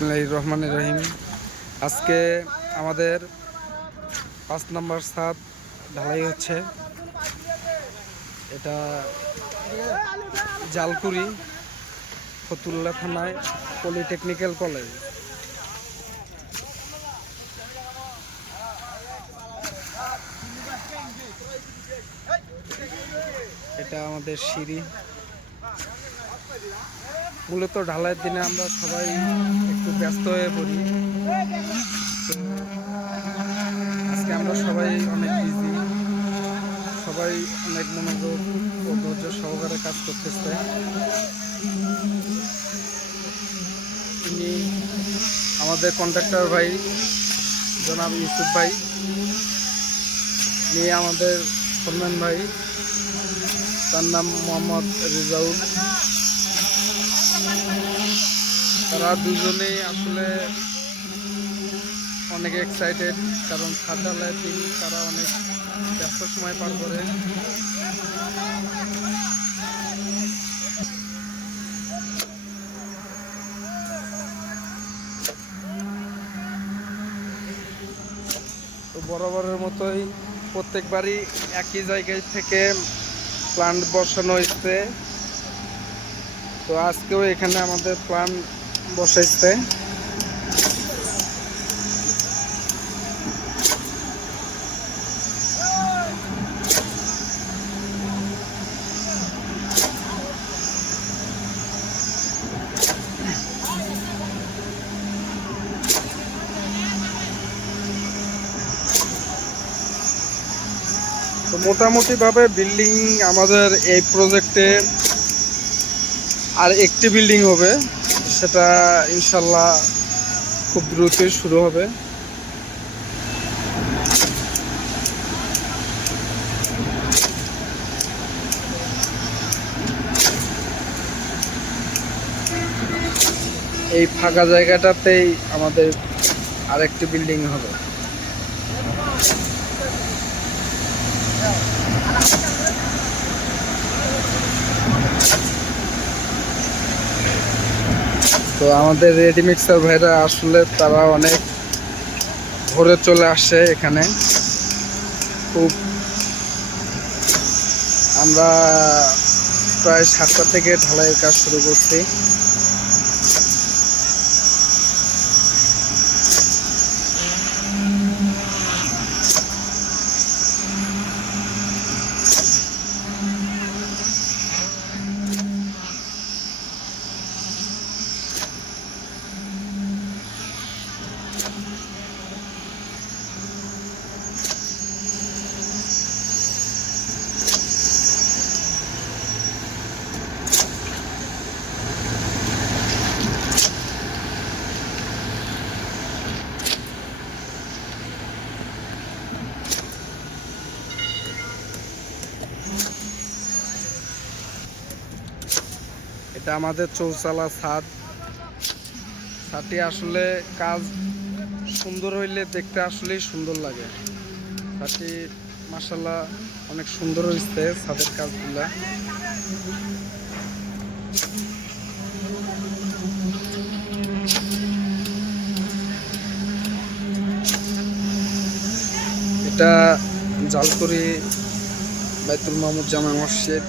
বিসমিল্লাহির রহমানির রহিম। আজকে আমাদের 5 নম্বর ছাদ ঢালাই হচ্ছে। এটা জালকুড়ি ফতুল্লা থানায় পলিটেকনিক্যাল কলেজ। এটা আমাদের সিঁড়ি। মূলত ঢালাইয়ের দিনে আমরা সবাই একটু ব্যস্ত হয়ে পড়ি। তো আজকে আমরা সবাই অনেক বিজি, সবাই অনেক মনোযোগ ও ধৈর্য সহকারে কাজ করতেছে। তিনি আমাদের কন্ট্রাক্টর ভাই জনাব ইউসুফ ভাই, নিয়ে আমাদের ফরম্যান ভাই, তার নাম মোহাম্মদ রেজাউল। তারা দুজনেই আসলে অনেক এক্সাইটেড, কারণ ছাদ ঢালাইয়ের দিন তারা অনেক ব্যস্ত সময় পার করে। তো বরাবরের মতোই প্রত্যেকবারই একই জায়গায় থেকে প্ল্যান্ট বসানো হয়েছে। তো আজকেও এখানে আমাদের প্ল্যান্ট বসাইছে। তো মোটামুটিভাবে বিল্ডিং আমাদের এই প্রজেক্টে আর একটি বিল্ডিং হবে, সেটা ইনশাল্লাহ খুব দ্রুতই শুরু হবে। এই ফাঁকা জায়গাটাতেই আমাদের আরেকটি বিল্ডিং হবে। তো আমাদের রেডি মিক্সার ভাইরা আসলে তারা অনেক ভোরে চলে আসে এখানে। খুব আমরা প্রায় 7টা থেকে ঢালাইয়ের কাজ শুরু করছি। এটা আমাদের চৌচালা ছাদ। ছাদটি আসলে কাজ সুন্দর হইলে দেখতে আসলেই সুন্দর লাগে। ছাদটি মাশাআল্লাহ অনেক সুন্দর হয়েছে ছাদের কাজগুলা। এটা জালকুড়ি বাইতুল মামুদ জামে মসজিদ।